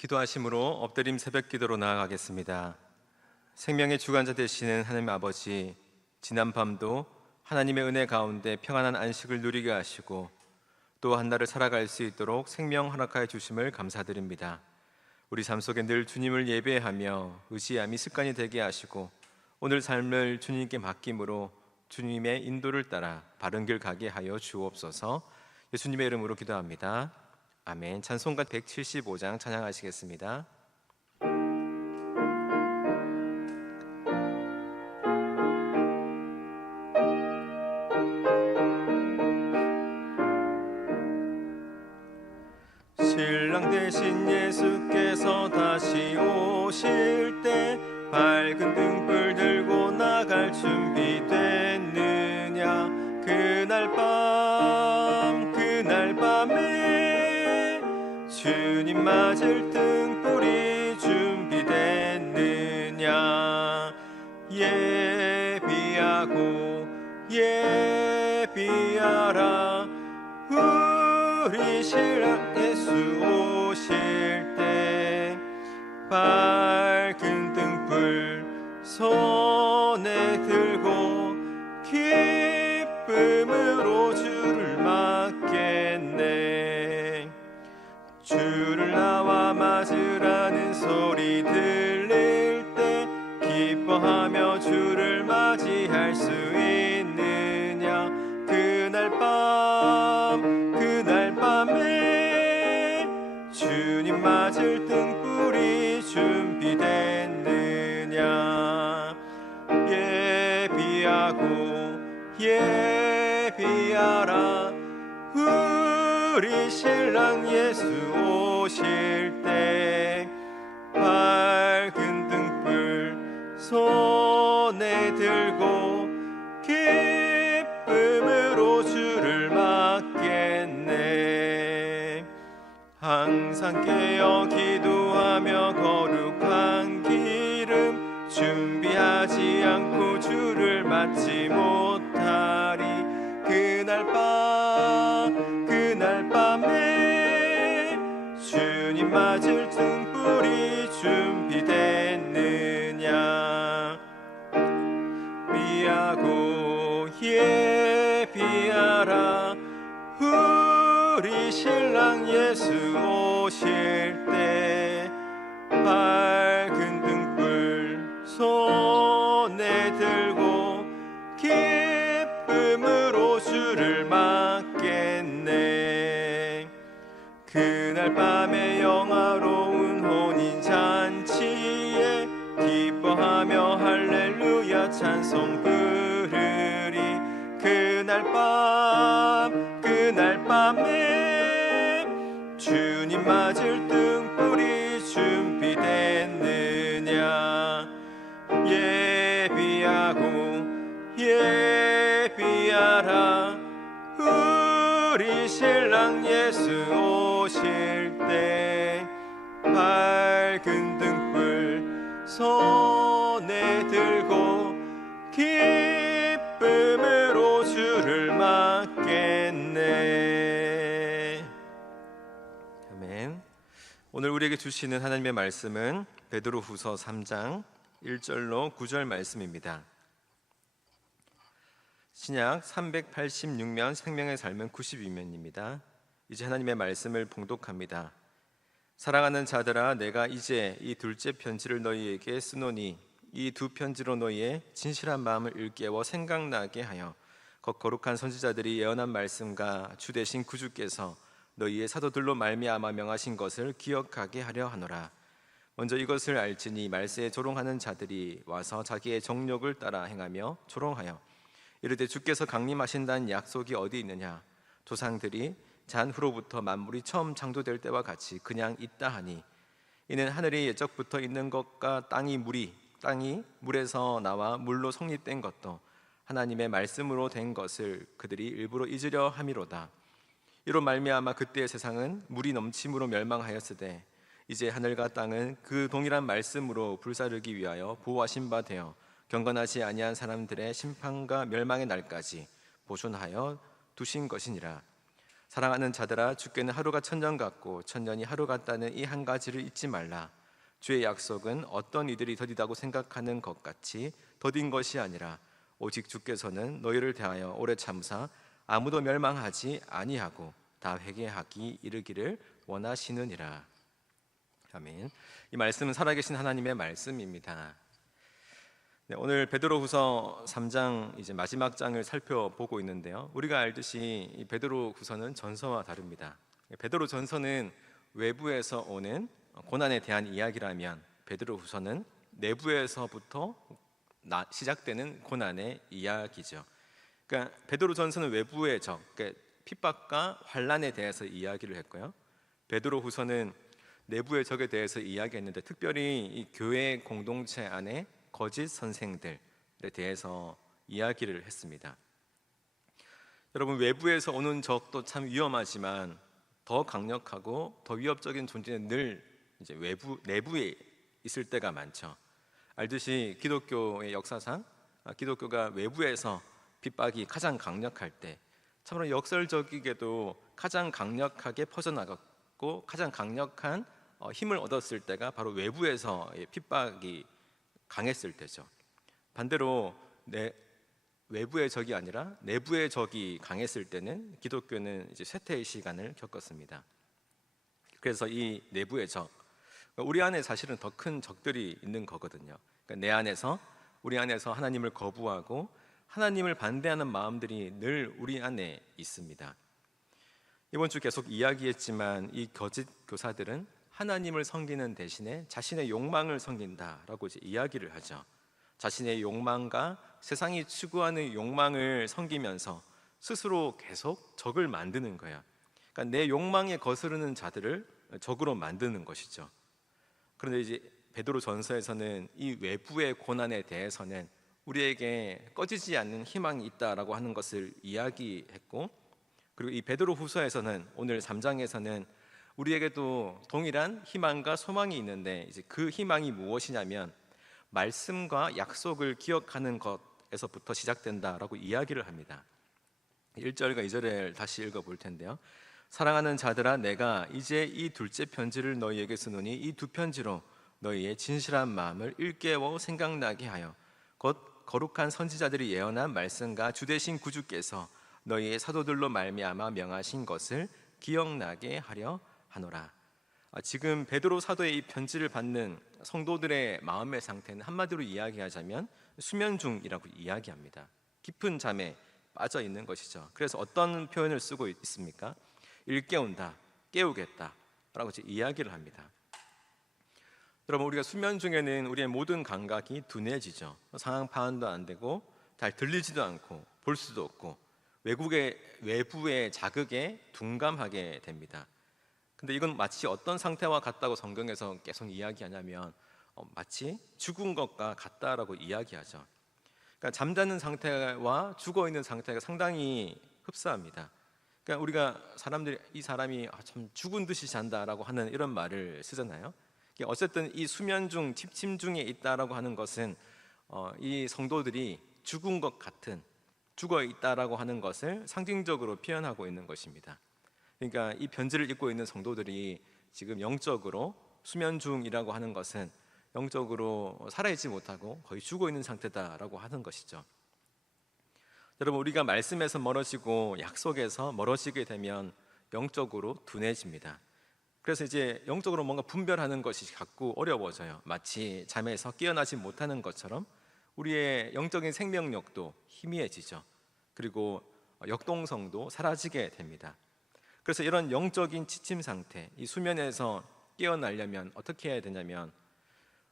기도하심으로 엎드림 새벽기도로 나아가겠습니다. 생명의 주관자 되시는 하나님 아버지, 지난 밤도 하나님의 은혜 가운데 평안한 안식을 누리게 하시고 또 한 날을 살아갈 수 있도록 생명 허락하여 주심을 감사드립니다. 우리 삶 속에 늘 주님을 예배하며 의지함이 습관이 되게 하시고 오늘 삶을 주님께 맡김으로 주님의 인도를 따라 바른 길 가게 하여 주옵소서. 예수님의 이름으로 기도합니다. 아멘. 찬송가 175장 찬양하시겠습니다. 신랑 되신 예수께서 다시 오실 때 밝은 등불 들고 나갈 준비 됐느냐. 그날 밤에 주님 맞을 등불이 준비됐느냐. 예비하라 우리 신랑 예수 오실 때 밝은 등불 손에 들고 기쁨으로 주를 맞겠네. 주를 나와 맞으라는 소리 들릴 때 기뻐하며 주를 맞이할 수 있느냐. 그날 밤에 주님 맞을 등불이 준비됐느냐. 예비하라 우리 신랑 예수 오실 때 밝은 등불 손에 들고 기쁨으로 주를 맞겠네. 항상 깨어 기도하며 거룩한 기름 준비하지 않고 주를 맞지 못하리. 그날 밤에 주님 맞을 등불이 준비됐느냐. 예비하라 우리 신랑 예수 오실 때 밝은 등불 손에 들고 기쁨으로 주를 맞겠네. 그날 밤에 영화로운 혼인잔치에 기뻐하며 할렐루야 찬송 부르리. 그날 밤에 주님 맞을 등불이 준비됐느냐. 예비하라 우리 신랑 예수 오실 때 밝은 등불 손에 들고 기쁨으로 주를 맞겠네. 아멘. 오늘 우리에게 주시는 하나님의 말씀은 베드로후서 3장 1절로 9절 말씀입니다. 신약 386면 생명의 삶은 92면입니다. 이제 하나님의 말씀을 봉독합니다. 사랑하는 자들아, 내가 이제 이 둘째 편지를 너희에게 쓰노니 이 두 편지로 너희의 진실한 마음을 일깨워 생각나게 하여 거룩한 선지자들이 예언한 말씀과 주 되신 구주께서 너희의 사도들로 말미암아 명하신 것을 기억하게 하려 하노라. 먼저 이것을 알지니 말세에 조롱하는 자들이 와서 자기의 정욕을 따라 행하며 조롱하여 이르되 주께서 강림하신다는 약속이 어디 있느냐. 조상들이 잔후로부터 만물이 처음 창조될 때와 같이 그냥 있다 하니 이는 하늘이 옛적부터 있는 것과 땅이 물에서 나와 물로 성립된 것도 하나님의 말씀으로 된 것을 그들이 일부러 잊으려 함이로다. 이로 말미암아 그때의 세상은 물이 넘침으로 멸망하였으되 이제 하늘과 땅은 그 동일한 말씀으로 불사르기 위하여 보호하신 바 되어 경건하지 아니한 사람들의 심판과 멸망의 날까지 보존하여 두신 것이니라. 사랑하는 자들아, 주께는 하루가 천년 같고 천년이 하루 같다는 이 한 가지를 잊지 말라. 주의 약속은 어떤 이들이 더디다고 생각하는 것 같이 더딘 것이 아니라 오직 주께서는 너희를 대하여 오래 참으사 아무도 멸망하지 아니하고 다 회개하기 이르기를 원하시느니라. 아멘. 이 말씀은 살아계신 하나님의 말씀입니다. 네, 오늘 베드로후서 3장 이제 마지막 장을 살펴보고 있는데요. 우리가 알듯이 이 베드로후서는 전서와 다릅니다. 베드로 전서는 외부에서 오는 고난에 대한 이야기라면 베드로후서는 내부에서부터 시작되는 고난의 이야기죠. 그러니까 베드로 전서는 외부의 적, 그러니까 핍박과 환난에 대해서 이야기를 했고요. 베드로후서는 내부의 적에 대해서 이야기했는데 특별히 이 교회 공동체 안에 거짓 선생들에 대해서 이야기를 했습니다. 여러분, 외부에서 오는 적도 참 위험하지만 더 강력하고 더 위협적인 존재는 늘 이제 내부에 있을 때가 많죠. 알듯이 기독교의 역사상 기독교가 외부에서 핍박이 가장 강력할 때, 참으로 역설적이게도 가장 강력하게 퍼져나갔고 가장 강력한 힘을 얻었을 때가 바로 외부에서 핍박이 강했을 때죠. 반대로 외부의 적이 아니라 내부의 적이 강했을 때는 기독교는 이제 쇠퇴의 시간을 겪었습니다. 그래서 이 내부의 적, 우리 안에 사실은 더 큰 적들이 있는 거거든요. 그러니까 우리 안에서 하나님을 거부하고 하나님을 반대하는 마음들이 늘 우리 안에 있습니다. 이번 주 계속 이야기했지만 이 거짓 교사들은 하나님을 섬기는 대신에 자신의 욕망을 섬긴다라고 이제 이야기를 하죠. 자신의 욕망과 세상이 추구하는 욕망을 섬기면서 스스로 계속 적을 만드는 거야. 그러니까 내 욕망에 거스르는 자들을 적으로 만드는 것이죠. 그런데 이제 베드로 전서에서는 이 외부의 고난에 대해서는 우리에게 꺼지지 않는 희망이 있다라고 하는 것을 이야기했고, 그리고 이 베드로 후서에서는 오늘 3장에서는 우리에게도 동일한 희망과 소망이 있는데 이제 그 희망이 무엇이냐면 말씀과 약속을 기억하는 것에서부터 시작된다라고 이야기를 합니다. 1절과 2절을 다시 읽어볼 텐데요. 사랑하는 자들아, 내가 이제 이 둘째 편지를 너희에게 쓰노니 이 두 편지로 너희의 진실한 마음을 일깨워 생각나게 하여 곧 거룩한 선지자들이 예언한 말씀과 주되신 구주께서 너희의 사도들로 말미암아 명하신 것을 기억나게 하려 하노라. 지금 베드로 사도의 이 편지를 받는 성도들의 마음의 상태는 한마디로 이야기하자면 수면 중이라고 이야기합니다. 깊은 잠에 빠져 있는 것이죠. 그래서 어떤 표현을 쓰고 있습니까? 일깨운다, 깨우겠다 라고 이야기를 합니다. 여러분, 우리가 수면 중에는 우리의 모든 감각이 둔해지죠. 상황 파악도 안 되고 잘 들리지도 않고 볼 수도 없고 외부의 자극에 둔감하게 됩니다. 근데 이건 마치 어떤 상태와 같다고 성경에서 계속 이야기하냐면 마치 죽은 것과 같다라고 이야기하죠. 그러니까 잠자는 상태와 죽어 있는 상태가 상당히 흡사합니다. 그러니까 우리가 이 사람이 참 죽은 듯이 잔다라고 하는 이런 말을 쓰잖아요. 어쨌든 이 수면 중, 침침 중에 있다라고 하는 것은 이 성도들이 죽은 것 같은, 죽어 있다라고 하는 것을 상징적으로 표현하고 있는 것입니다. 그러니까 이 편지를 읽고 있는 성도들이 지금 영적으로 수면 중이라고 하는 것은 영적으로 살아있지 못하고 거의 죽어 있는 상태다라고 하는 것이죠. 여러분, 우리가 말씀에서 멀어지고 약속에서 멀어지게 되면 영적으로 둔해집니다. 그래서 이제 영적으로 뭔가 분별하는 것이 자꾸 어려워져요. 마치 잠에서 깨어나지 못하는 것처럼 우리의 영적인 생명력도 희미해지죠. 그리고 역동성도 사라지게 됩니다. 그래서 이런 영적인 지침 상태, 이 수면에서 깨어나려면 어떻게 해야 되냐면,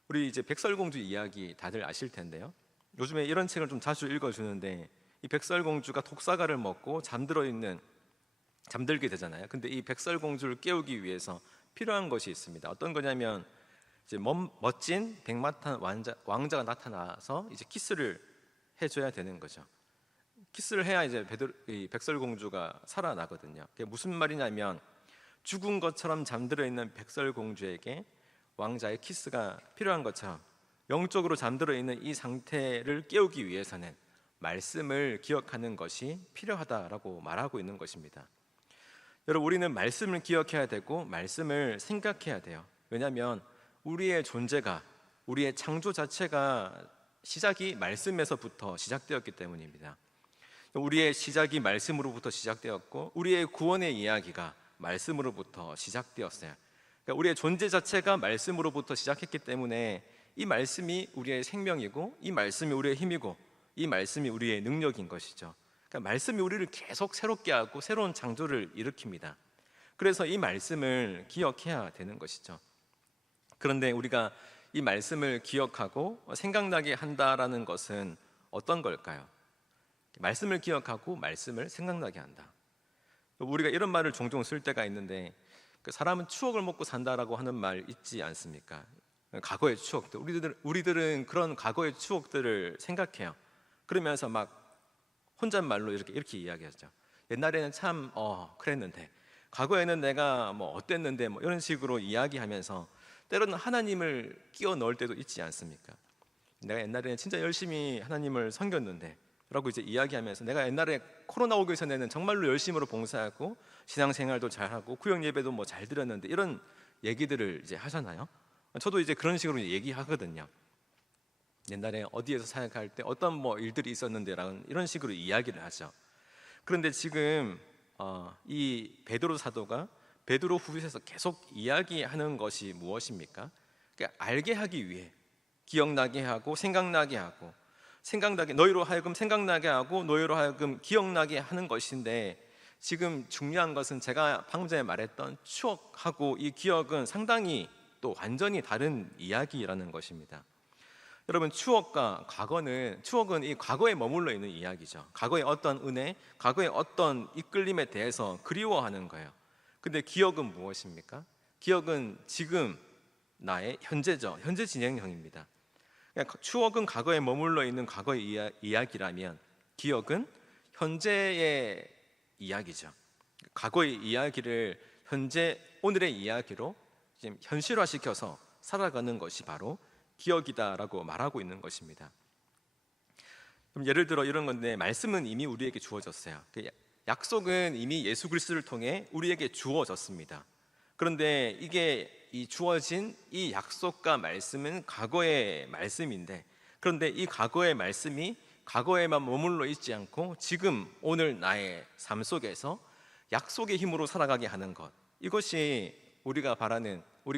우리 이제 백설공주 이야기 다들 아실 텐데요. 요즘에 이런 책을 좀 자주 읽어주는데, 이 백설공주가 독사과를 먹고 잠들게 되잖아요. 근데 이 백설공주를 깨우기 위해서 필요한 것이 있습니다. 어떤 거냐면 이제 멋진 백마탄 왕자가 나타나서 이제 키스를 해줘야 되는 거죠. 키스를 해야 이제 이 백설공주가 살아나거든요. 그게 무슨 말이냐면 죽은 것처럼 잠들어 있는 백설공주에게 왕자의 키스가 필요한 것처럼 영적으로 잠들어 있는 이 상태를 깨우기 위해서는 말씀을 기억하는 것이 필요하다라고 말하고 있는 것입니다. 여러분, 우리는 말씀을 기억해야 되고 말씀을 생각해야 돼요. 왜냐하면 우리의 존재가, 우리의 창조 자체가 시작이 말씀에서부터 시작되었기 때문입니다. 우리의 시작이 말씀으로부터 시작되었고 우리의 구원의 이야기가 말씀으로부터 시작되었어요. 그러니까 우리의 존재 자체가 말씀으로부터 시작했기 때문에 이 말씀이 우리의 생명이고 이 말씀이 우리의 힘이고 이 말씀이 우리의 능력인 것이죠. 그러니까 말씀이 우리를 계속 새롭게 하고 새로운 창조를 일으킵니다. 그래서 이 말씀을 기억해야 되는 것이죠. 그런데 우리가 이 말씀을 기억하고 생각나게 한다라는 것은 어떤 걸까요? 말씀을 기억하고 말씀을 생각나게 한다. 우리가 이런 말을 종종 쓸 때가 있는데, 사람은 추억을 먹고 산다라고 하는 말 있지 않습니까? 과거의 추억들, 우리들은 그런 과거의 추억들을 생각해요. 그러면서 막 혼잣말로 이렇게 이야기하죠. 옛날에는 참 그랬는데, 과거에는 내가 뭐 어땠는데, 뭐 이런 식으로 이야기하면서 때로는 하나님을 끼워 넣을 때도 있지 않습니까? 내가 옛날에는 진짜 열심히 하나님을 섬겼는데 라고 이제 이야기하면서, 내가 옛날에 코로나 오기 전에는 정말로 열심으로 봉사하고 신앙생활도 잘하고 구역 예배도 뭐 잘 드렸는데, 이런 얘기들을 이제 하잖아요. 저도 이제 그런 식으로 얘기하거든요. 옛날에 어디에서 사역할 때 어떤 뭐 일들이 있었는데라는 이런 식으로 이야기를 하죠. 그런데 지금 이 베드로 사도가 베드로 후서에서 계속 이야기하는 것이 무엇입니까? 그러니까 알게 하기 위해 기억나게 하고 생각나게 하고, 너희로 하여금 생각나게 하고 너희로 하여금 기억나게 하는 것인데, 지금 중요한 것은 제가 방금 전에 말했던 추억하고 이 기억은 상당히 또 완전히 다른 이야기라는 것입니다. 여러분, 추억은 이 과거에 머물러 있는 이야기죠. 과거의 어떤 은혜, 과거의 어떤 이끌림에 대해서 그리워하는 거예요. 근데 기억은 무엇입니까? 기억은 지금 나의 현재죠. 현재 진행형입니다. 추억은 과거에 머물러 있는 과거의 이야기라면 기억은 현재의 이야기죠. 과거의 이야기를 현재 오늘의 이야기로 지금 현실화시켜서 살아가는 것이 바로 기억이다라고 말하고 있는 것입니다. 그럼 예를 들어 이런 건데, 말씀은 이미 우리에게 주어졌어요. 약속은 이미 예수 그리스도를 통해 우리에게 주어졌습니다. 그런데 이 주어진 이 약속과 말씀은 과거의 말씀인데, 그런데 이 과거의 말씀이 과거에만 머물러 있지 않고 지금 오늘 나의 삶 속에서 약속의 힘으로 살아가게 하는 것, 이것이 우리가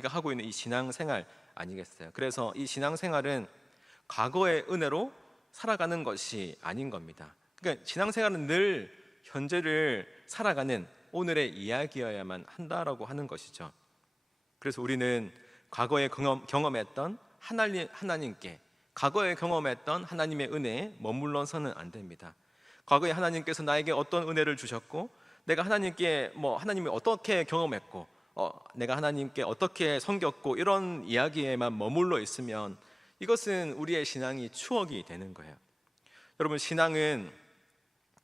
하고 있는 이 신앙생활 아니겠어요? 그래서 이 신앙생활은 과거의 은혜로 살아가는 것이 아닌 겁니다. 그러니까 신앙생활은 늘 현재를 살아가는 오늘의 이야기여야만 한다라고 하는 것이죠. 그래서 우리는 과거에 경험했던 하나님께, 과거에 경험했던 하나님의 은혜에 머물러서는 안 됩니다. 과거에 하나님께서 나에게 어떤 은혜를 주셨고, 내가 하나님이 어떻게 경험했고, 내가 하나님께 어떻게 섬겼고, 이런 이야기에만 머물러 있으면 이것은 우리의 신앙이 추억이 되는 거예요. 여러분, 신앙은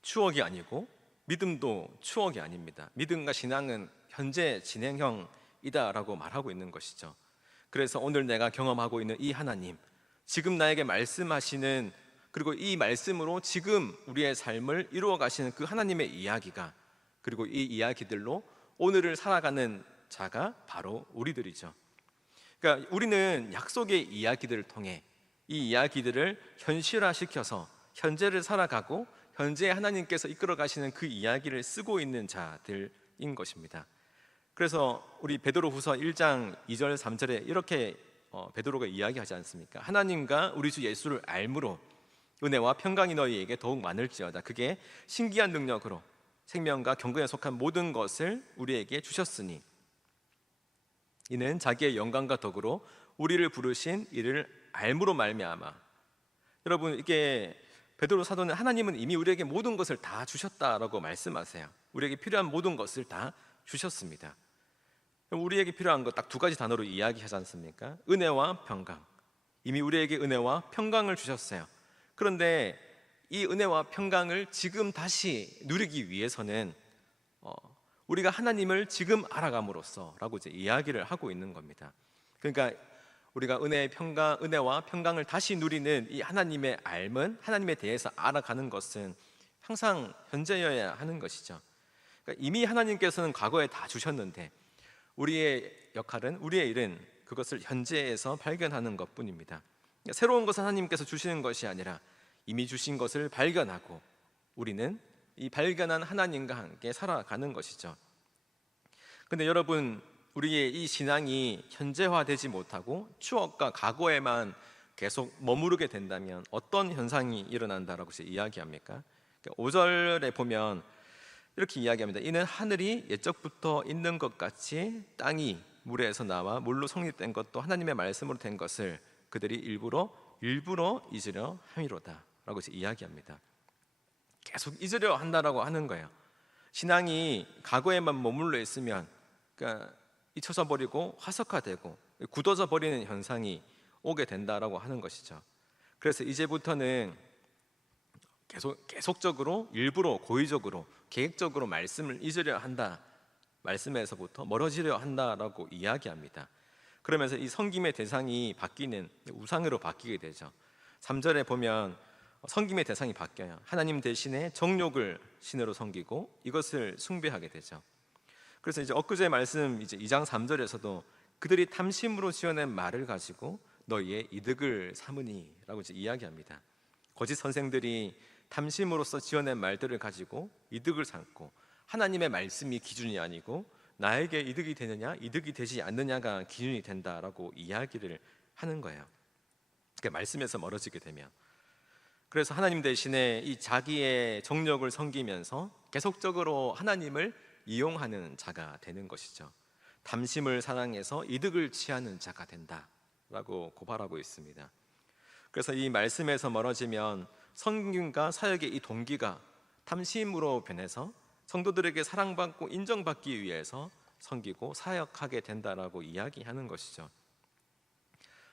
추억이 아니고 믿음도 추억이 아닙니다. 믿음과 신앙은 현재 진행형이다라고 말하고 있는 것이죠. 그래서 오늘 내가 경험하고 있는 이 하나님, 지금 나에게 말씀하시는, 그리고 이 말씀으로 지금 우리의 삶을 이루어 가시는 그 하나님의 이야기가, 그리고 이 이야기들로 오늘을 살아가는 자가 바로 우리들이죠. 그러니까 우리는 약속의 이야기들을 통해 이 이야기들을 현실화시켜서 현재를 살아가고 현재 하나님께서 이끌어 가시는 그 이야기를 쓰고 있는 자들인 것입니다. 그래서 우리 베드로후서 1장 2절 3절에 이렇게 베드로가 이야기하지 않습니까? 하나님과 우리 주 예수를 알므로 은혜와 평강이 너희에게 더욱 많을지어다. 그게 신기한 능력으로 생명과 경건에 속한 모든 것을 우리에게 주셨으니 이는 자기의 영광과 덕으로 우리를 부르신 이를 알므로 말미암아. 여러분, 이게 베드로 사도는 하나님은 이미 우리에게 모든 것을 다 주셨다라고 말씀하세요. 우리에게 필요한 모든 것을 다 주셨습니다. 우리에게 필요한 것 딱 두 가지 단어로 이야기하지 않습니까? 은혜와 평강. 이미 우리에게 은혜와 평강을 주셨어요. 그런데 이 은혜와 평강을 지금 다시 누리기 위해서는 우리가 하나님을 지금 알아감으로써라고 이제 이야기를 하고 있는 겁니다. 그러니까 우리가 은혜와 평강을 다시 누리는 이 하나님의 알문, 하나님에 대해서 알아가는 것은 항상 현재여야 하는 것이죠. 그러니까 이미 하나님께서는 과거에 다 주셨는데 우리의 역할은, 우리의 일은 그것을 현재에서 발견하는 것뿐입니다. 그러니까 새로운 것을 하나님께서 주시는 것이 아니라 이미 주신 것을 발견하고 우리는 이 발견한 하나님과 함께 살아가는 것이죠. 근데 여러분, 우리의 이 신앙이 현재화되지 못하고 추억과 과거에만 계속 머무르게 된다면 어떤 현상이 일어난다라고 이야기합니까? 5절에 보면 이렇게 이야기합니다. 이는 하늘이 옛적부터 있는 것 같이 땅이 물에서 나와 물로 성립된 것도 하나님의 말씀으로 된 것을 그들이 일부러 잊으려 함이로다 라고 이야기합니다. 계속 잊으려 한다라고 하는 거예요. 신앙이 과거에만 머물러 있으면 그러니까 잊혀져 버리고 화석화되고 굳어져 버리는 현상이 오게 된다라고 하는 것이죠. 그래서 이제부터는 계속적으로, 일부러, 고의적으로, 계획적으로 말씀을 잊으려 한다, 말씀에서부터 멀어지려 한다라고 이야기합니다. 그러면서 이 섬김의 대상이 바뀌는 우상으로 바뀌게 되죠. 3절에 보면 섬김의 대상이 바뀌어요. 하나님 대신에 정욕을 신으로 섬기고 이것을 숭배하게 되죠. 그래서 이제 엊그제 말씀 이제 2장 3절에서도 그들이 탐심으로 지어낸 말을 가지고 너희의 이득을 삼으니라고 이제 이야기합니다. 거짓 선생들이 탐심으로써 지어낸 말들을 가지고 이득을 삼고 하나님의 말씀이 기준이 아니고 나에게 이득이 되느냐 이득이 되지 않느냐가 기준이 된다라고 이야기를 하는 거예요. 그러니까 말씀에서 멀어지게 되면, 그래서 하나님 대신에 이 자기의 정력을 섬기면서 계속적으로 하나님을 이용하는 자가 되는 것이죠. 탐심을 사랑해서 이득을 취하는 자가 된다라고 고발하고 있습니다. 그래서 이 말씀에서 멀어지면 섬김과 사역의 이 동기가 탐심으로 변해서 성도들에게 사랑받고 인정받기 위해서 섬기고 사역하게 된다라고 이야기하는 것이죠.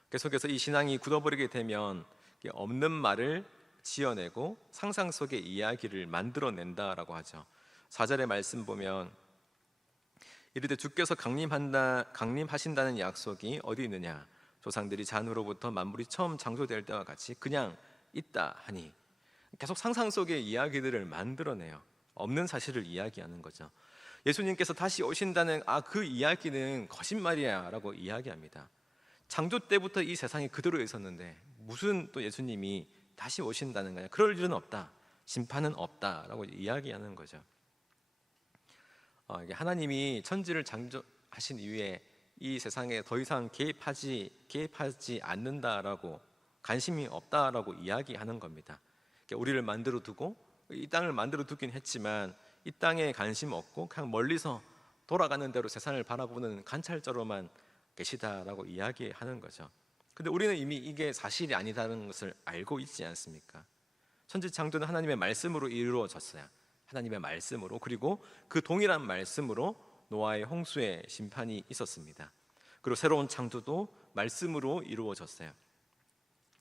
계속해서 이 신앙이 굳어버리게 되면 없는 말을 지어내고 상상 속의 이야기를 만들어낸다라고 하죠. 4절의 말씀 보면 이르되 주께서 강림하신다는 약속이 어디 있느냐, 조상들이 잔으로부터 만물이 처음 창조될 때와 같이 그냥 있다 하니, 계속 상상 속의 이야기들을 만들어내요. 없는 사실을 이야기하는 거죠. 예수님께서 다시 오신다는 그 이야기는 거짓말이야 라고 이야기합니다. 창조 때부터 이 세상이 그대로 있었는데 무슨 또 예수님이 다시 오신다는 거냐, 그럴 일은 없다, 심판은 없다 라고 이야기하는 거죠. 하나님이 천지를 창조하신 이후에 이 세상에 더 이상 개입하지 않는다라고, 관심이 없다라고 이야기하는 겁니다. 우리를 만들어 두고 이 땅을 만들어 두긴 했지만 이 땅에 관심 없고 그냥 멀리서 돌아가는 대로 세상을 바라보는 관찰자로만 계시다라고 이야기하는 거죠. 근데 우리는 이미 이게 사실이 아니다는 것을 알고 있지 않습니까? 천지 창조는 하나님의 말씀으로 이루어졌어요. 하나님의 말씀으로, 그리고 그 동일한 말씀으로 노아의 홍수의 심판이 있었습니다. 그리고 새로운 창조도 말씀으로 이루어졌어요.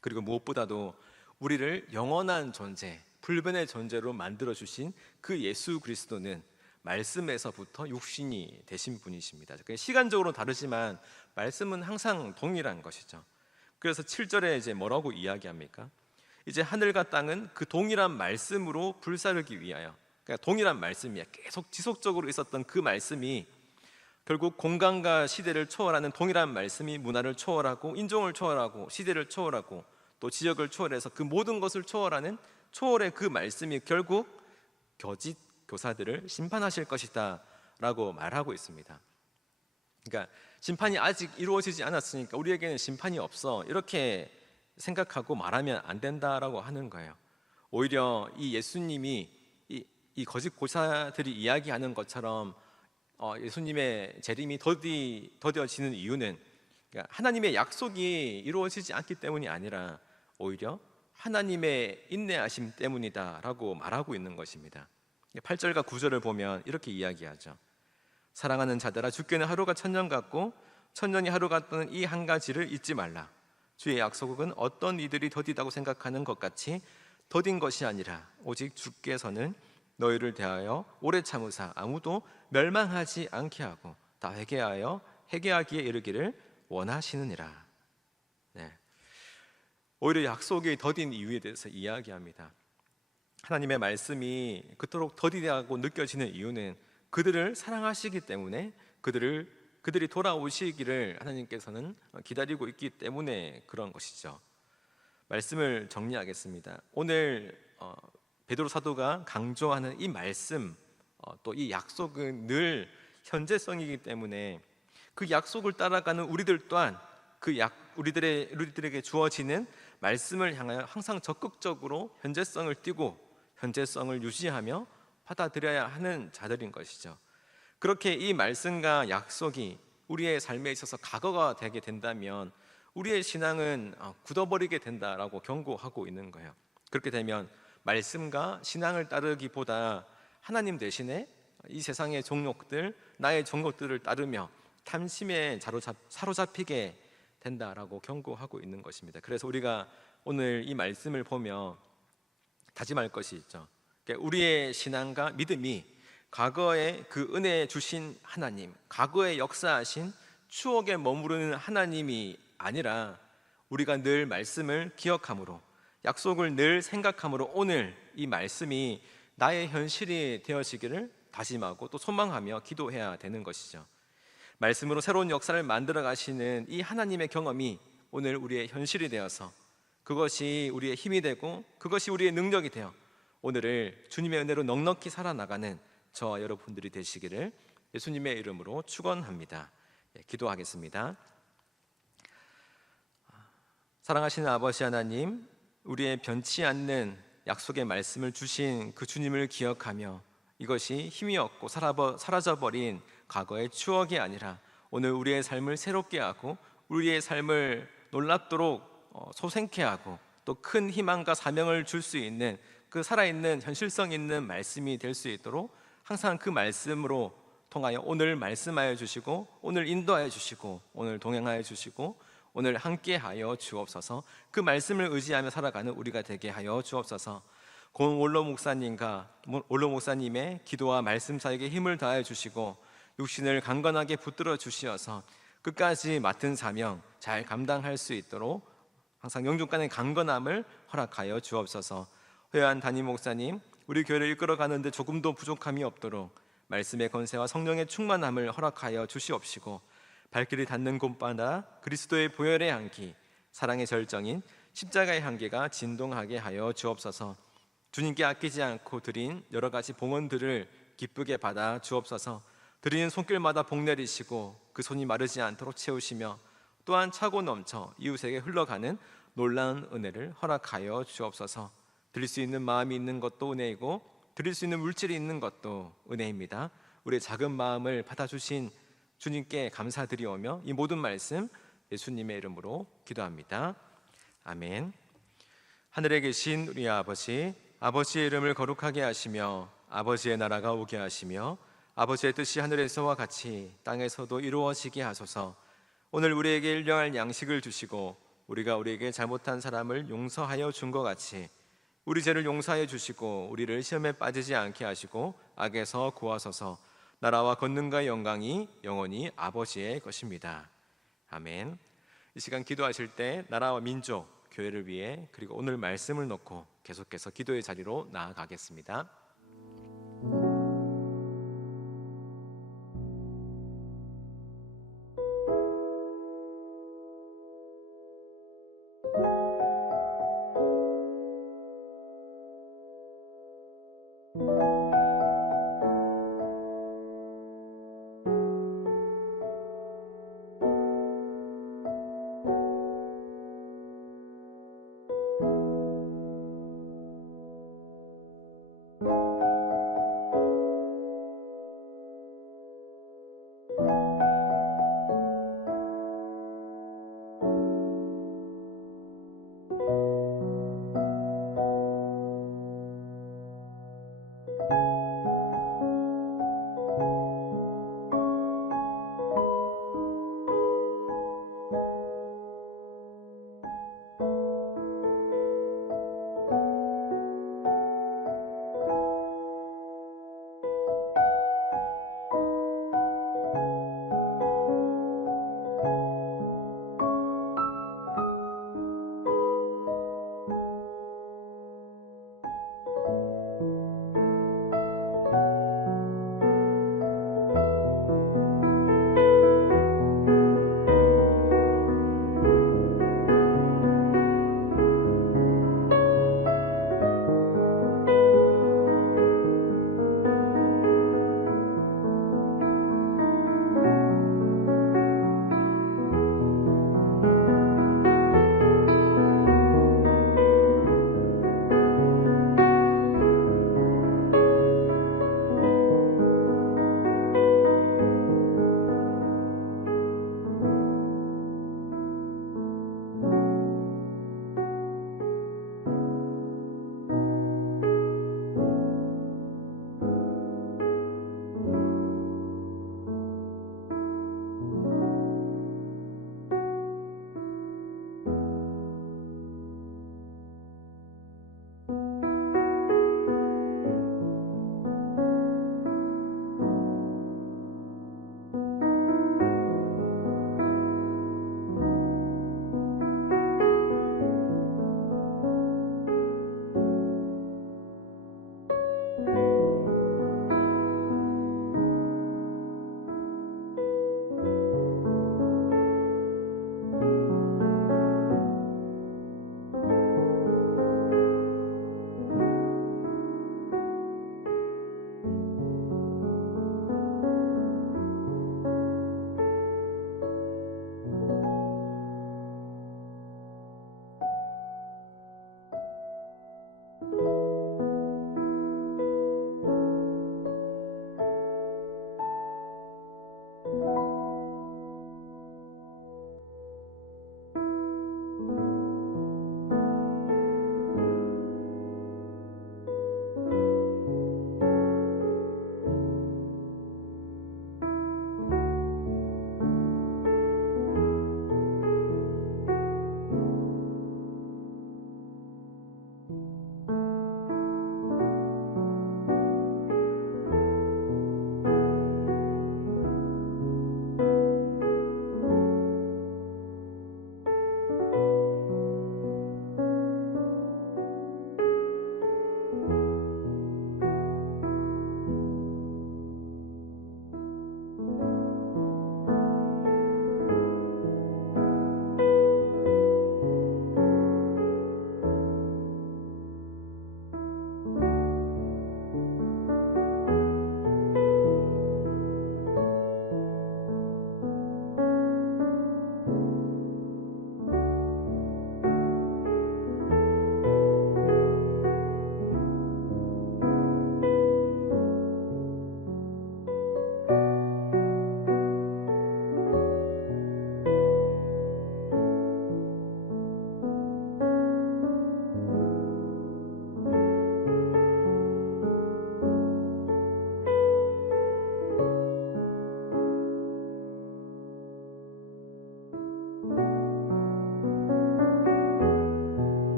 그리고 무엇보다도 우리를 영원한 존재, 불변의 존재로 만들어주신 그 예수 그리스도는 말씀에서부터 육신이 되신 분이십니다. 시간적으로 다르지만 말씀은 항상 동일한 것이죠. 그래서 7절에 이제 뭐라고 이야기합니까? 이제 하늘과 땅은 그 동일한 말씀으로 불사르기 위하여, 그러니까 동일한 말씀이야, 계속 지속적으로 있었던 그 말씀이 결국 공간과 시대를 초월하는 동일한 말씀이 문화를 초월하고 인종을 초월하고 시대를 초월하고 또 지역을 초월해서 그 모든 것을 초월하는 초월의 그 말씀이 결국 거짓 교사들을 심판하실 것이다 라고 말하고 있습니다. 그러니까 심판이 아직 이루어지지 않았으니까 우리에게는 심판이 없어, 이렇게 생각하고 말하면 안 된다라고 하는 거예요. 오히려 이 예수님이 이 거짓 교사들이 이야기하는 것처럼 예수님의 재림이 더뎌지는 이유는 그러니까 하나님의 약속이 이루어지지 않기 때문이 아니라 오히려 하나님의 인내하심 때문이다라고 말하고 있는 것입니다. 8절과 9절을 보면 이렇게 이야기하죠. 사랑하는 자들아, 주께는 하루가 천년 같고 천년이 하루 같다는 이 한 가지를 잊지 말라. 주의 약속은 어떤 이들이 더디다고 생각하는 것 같이 더딘 것이 아니라 오직 주께서는 너희를 대하여 오래 참으사 아무도 멸망하지 않게 하고 다 회개하기에 이르기를 원하시느니라. 네. 오히려 약속이 더딘 이유에 대해서 이야기합니다. 하나님의 말씀이 그토록 더디다고 느껴지는 이유는 그들을 사랑하시기 때문에 그들이 돌아오시기를 하나님께서는 기다리고 있기 때문에 그런 것이죠. 말씀을 정리하겠습니다. 오늘 베드로 사도가 강조하는 이 말씀, 또 이 약속은 늘 현재성이기 때문에 그 약속을 따라가는 우리들 또한 우리들에게 주어지는 말씀을 향하여 항상 적극적으로 현재성을 띠고 현재성을 유지하며 받아들여야 하는 자들인 것이죠. 그렇게 이 말씀과 약속이 우리의 삶에 있어서 과거가 되게 된다면 우리의 신앙은 굳어버리게 된다라고 경고하고 있는 거예요. 그렇게 되면 말씀과 신앙을 따르기보다 하나님 대신에 이 세상의 종족들, 나의 종족들을 따르며 탐심에 사로잡히게 된다라고 경고하고 있는 것입니다. 그래서 우리가 오늘 이 말씀을 보며 다짐할 것이 있죠. 그러니까 우리의 신앙과 믿음이 과거에 그 은혜 주신 하나님, 과거에 역사하신 추억에 머무르는 하나님이 아니라 우리가 늘 말씀을 기억함으로, 약속을 늘 생각함으로 오늘 이 말씀이 나의 현실이 되어지기를 다짐하고 또 소망하며 기도해야 되는 것이죠. 말씀으로 새로운 역사를 만들어 가시는 이 하나님의 경험이 오늘 우리의 현실이 되어서 그것이 우리의 힘이 되고 그것이 우리의 능력이 되어 오늘을 주님의 은혜로 넉넉히 살아나가는 저와 여러분들이 되시기를 예수님의 이름으로 축원합니다. 기도하겠습니다. 사랑하시는 아버지 하나님, 우리의 변치 않는 약속의 말씀을 주신 그 주님을 기억하며 이것이 힘이 없고 사라져버린 과거의 추억이 아니라 오늘 우리의 삶을 새롭게 하고 우리의 삶을 놀랍도록 소생케 하고 또 큰 희망과 사명을 줄 수 있는 그 살아있는 현실성 있는 말씀이 될 수 있도록 항상 그 말씀으로 통하여 오늘 말씀하여 주시고 오늘 인도하여 주시고 오늘 동행하여 주시고 오늘 함께하여 주옵소서. 그 말씀을 의지하며 살아가는 우리가 되게 하여 주옵소서. 고 원로 목사님의 기도와 말씀 사역에 힘을 다해 주시고 육신을 강건하게 붙들어 주시어서 끝까지 맡은 사명 잘 감당할 수 있도록 항상 영육간의 강건함을 허락하여 주옵소서. 회한 담임 목사님, 우리 교회를 이끌어가는데 조금도 부족함이 없도록 말씀의 권세와 성령의 충만함을 허락하여 주시옵시고 발길이 닿는 곳마다 그리스도의 보혈의 향기, 사랑의 절정인 십자가의 향기가 진동하게 하여 주옵소서. 주님께 아끼지 않고 드린 여러 가지 봉헌들을 기쁘게 받아 주옵소서. 드리는 손길마다 복 내리시고 그 손이 마르지 않도록 채우시며 또한 차고 넘쳐 이웃에게 흘러가는 놀라운 은혜를 허락하여 주옵소서. 드릴 수 있는 마음이 있는 것도 은혜이고 드릴 수 있는 물질이 있는 것도 은혜입니다. 우리의 작은 마음을 받아주신 주님께 감사드리오며 이 모든 말씀 예수님의 이름으로 기도합니다. 아멘. 하늘에 계신 우리 아버지, 아버지의 이름을 거룩하게 하시며 아버지의 나라가 오게 하시며 아버지의 뜻이 하늘에서와 같이 땅에서도 이루어지게 하소서. 오늘 우리에게 일용할 양식을 주시고 우리가 우리에게 잘못한 사람을 용서하여 준 것 같이 우리 죄를 용서하여 주시고 우리를 시험에 빠지지 않게 하시고 악에서 구하소서. 나라와 권능과 영광이 영원히 아버지의 것입니다. 아멘. 이 시간 기도하실 때 나라와 민족, 교회를 위해 그리고 오늘 말씀을 놓고 계속해서 기도의 자리로 나아가겠습니다.